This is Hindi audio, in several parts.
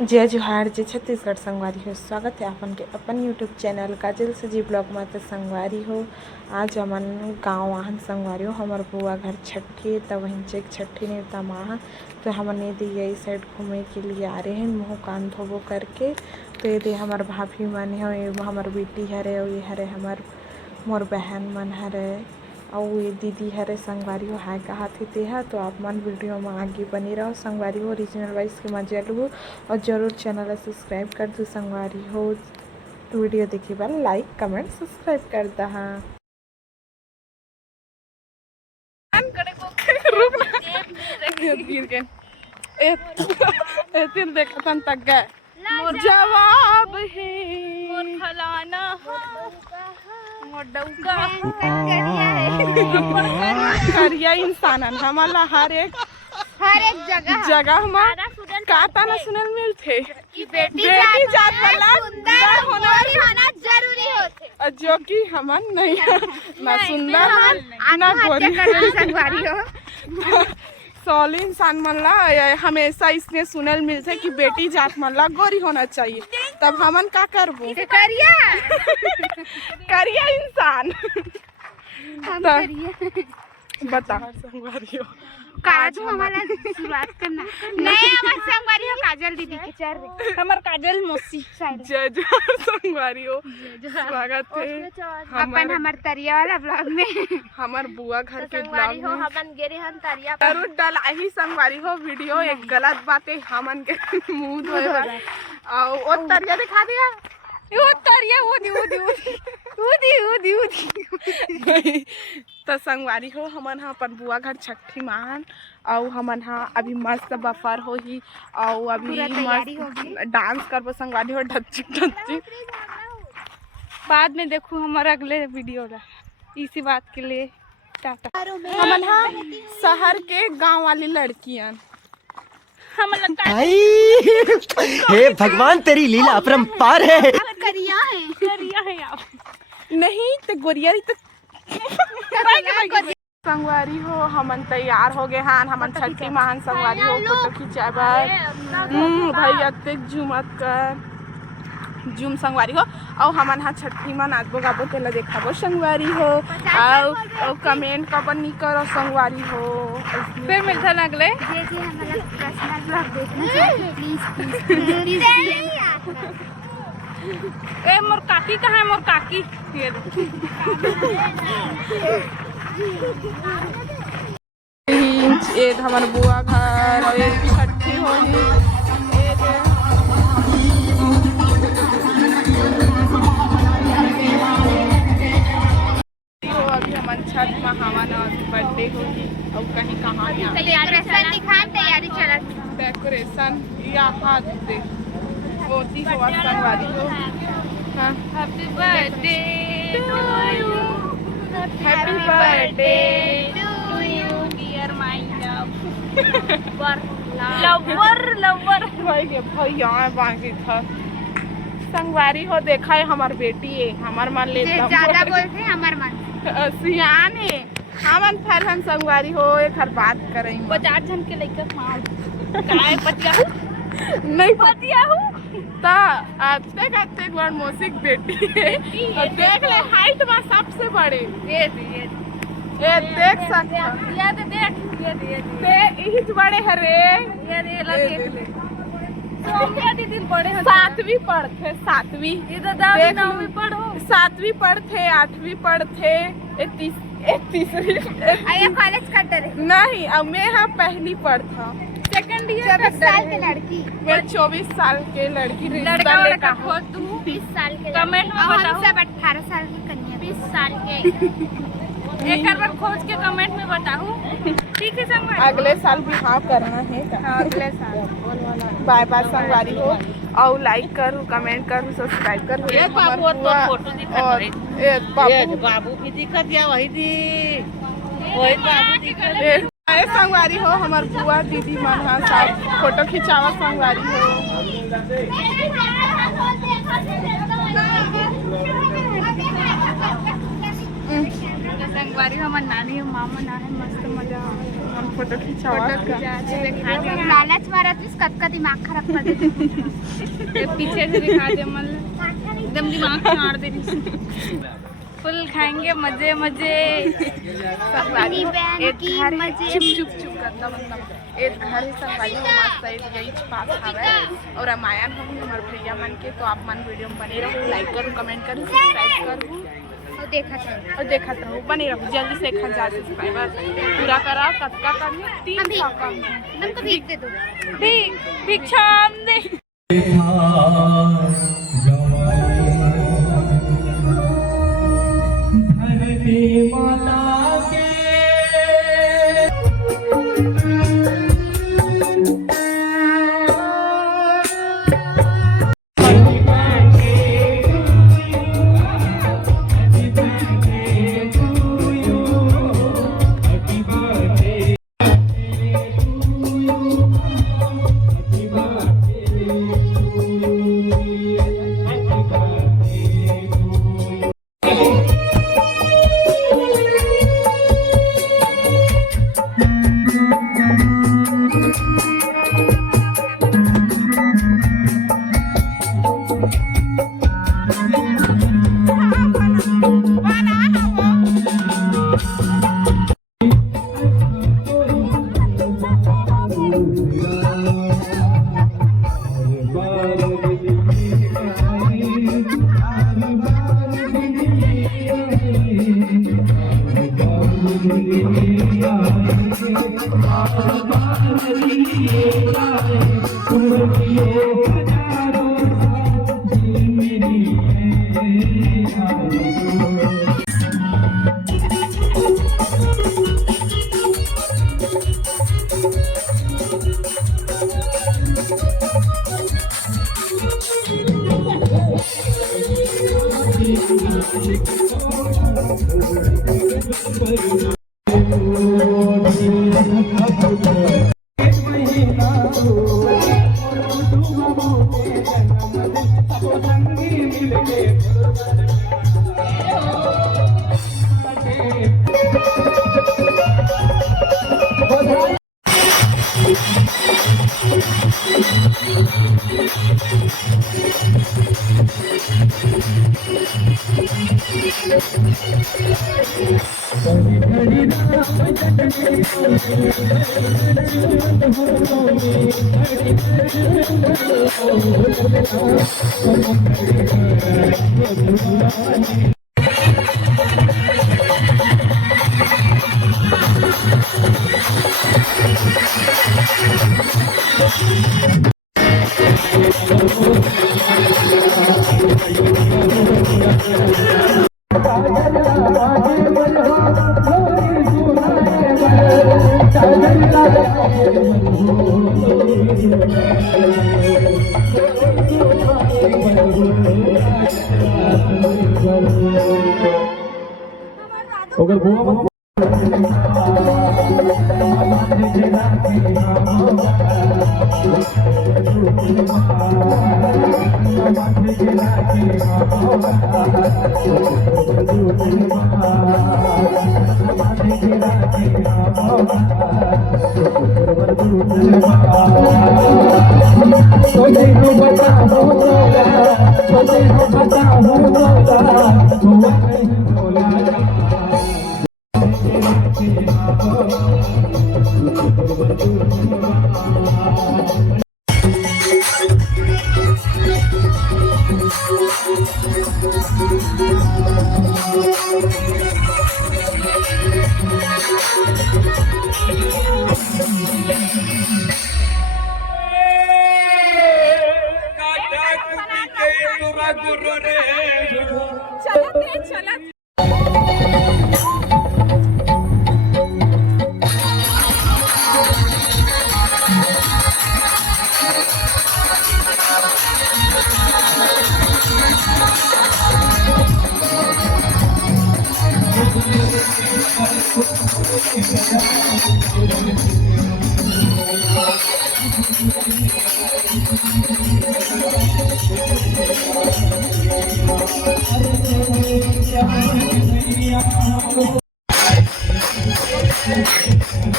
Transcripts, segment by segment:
जय जोहार जय छत्तीसगढ़ संगवारी हो। स्वागत है अपन के अपन यूट्यूब चैनल काजल सजी ब्लॉग में। तो संगवारी हो आज हमन गाँव आहन संगवारी हो। हमार बुआ घर छठी तब वहीं चेक छठी नहीं तमा तो हमन यदि यही साइड घूमे के लिए आ रहे हैं मुँह कान धोबो करके। तो यदि हमार भाभी मन हो ये हमार बेटी हरे और ये हरे हमार मोर बहन मन हरे और ये दीदी हरे संगवारी हो हाय कहा थे हा। तो आप मन वीडियो में आगे बनी रहो संगवारी हो। ओरिजिनल वाइस के मजा लू और जरूर चैनल सब्सक्राइब कर दो संगवारी हो। वीडियो देखी बार लाइक कमेंट सब्सक्राइब कर दहा। जवाब है फलाना करिया इंसान हमारा हर एक जगह में काता न सुनल मिलते बेटी जात वाला सुंदर होना जरूरी होते जो कि हमन नहीं ना सुंदर ना गोरी सोली इंसान मन ला हमेशा इसने सुनल मिलते कि बेटी जात मन ला गोरी होना चाहिए। तब हमन का करबो करिया इंसान बता संगवारी हो काजल हमारा शुरुआत करना नहीं हमार संगवारी हो काजल दीदी के चर हमार काजल मौसी जय जय संगवारी हो। स्वागत है अपन हमार तरिया वाला ब्लॉग में हमार बुआ घर के ब्लॉग हो में हमन गेरे हम तरिया जरूर डाल ही संगवारी हो वीडियो। एक गलत बात है हमन के मुंह धोए और वो तरिया दिखा दिया वो तरिया उदी तो संगवारी हो हमन हा अपन बुआ घर छठी मान और हमन हा अभी मस्त बफर हो ही और अभी मस्त डांस करबो संगवारी हो ढच्ची बाद में देखो हमारा अगले वीडियो ला इसी बात के लिए टाटा। हमन हा शहर के गांव वाली लड़कियां हम लगता है हे भगवान तेरी लीला अपरंपार है। करिया है आप नहीं तो गोरियारी तो संगवारी हो हमन तैयार हो गए हान हमन छठी महान संगवारी हो फोटो खिंचाबर भाई अत्ते झुमत कर झुम संगवारी हो और हमन हा छठी मा नाचबो गाबो तेला देखाबो संगवारी हो और कमेंट कबर नहीं करो संगवारी हो। फिर मिलता अगले ए मोर काकी कहाँ है मोर काकी ये हमार बुआ घर और ये छठी होली अभी हमारे छठ में हमारा बर्थडे होगी और कहीं कहाँ तैयारी चला डेकोरेशन यहाँ दे होती हुआ संगवारी हो। हाँ happy birthday to you happy birthday to you dear my lover भाई के भैया बाकी था संगवारी हो। देखा है हमार बेटी है हमार मन ले ज्यादा बोलते हमार मन सियान है हमन फरहन संगवारी हो एक हर बात करेंगे 50 जन के लइका काय पतिया नहीं पतिया हूँ ता आते करते बार मौसिक बेटी है और देख ले हाइट में सबसे बड़े ये देख सकते ये देख ये बड़े हरे ये देख ले सोमया दीदी बड़े हैं सातवीं पढ़ते सातवीं इधर नौवीं पढ़ो सातवीं पढ़ते आठवीं पढ़ते तीसरी आया कॉलेज करते रहे नहीं अब मैं हाँ पहली पढ़ता सेकंड ईयर 24 साल की लड़की मैं 24 साल के लड़की लड़का हो तुम 20 साल के कमेंट में बताओ सब 18 साल की कन्या 20 साल के एक बार खोज के कमेंट में बताओ ठीक है संगवारी अगले साल भी हाँ करना है अगले साल बाय बाय संगवारी हो और लाइक करो कमेंट करो सब्सक्राइब करो और बाबू की दिक्कत या वही बाबू दिक्कत संगवारी हो हमार बुआ दीदी मन हाँ सब फोटो खिंचावा संगवारी हो। संगवारी हमार नानी मामा ना है मस्त मजा मन फोटो खिंचावा लालच मारत कद दिमाग खराब कर देते पीछे से दिखा दे मतलब एकदम दिमाग मार दे फुल खाएंगे मजे मजे संगवारी एक घर चुप चुप चुप करता मतलब एक घर है संगवारी वो मस्त है यही पास हवे और रामायण हम हमार भैया मन के तो आप मन वीडियो में बने रहो लाइक करो कमेंट करो सब्सक्राइब करो और देखत रहो बने रहो जल्दी से 1000 सब्सक्राइबर पूरा करा कटका करनी 300 कम हमको भीख दे दो भिक्षाम दे माता के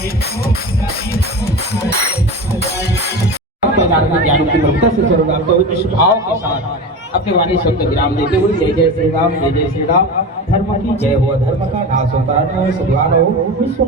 Thank you. नारायण ज्ञान की प्रभुता से सर्वव्याप्त हो इस भाव के साथ अपने वाणी शब्द विराम देते हुए जय जय श्री राम, जय जय श्री राम। धर्म की जय हो, धर्म का नाश हो, सद्भाव हो, विश्व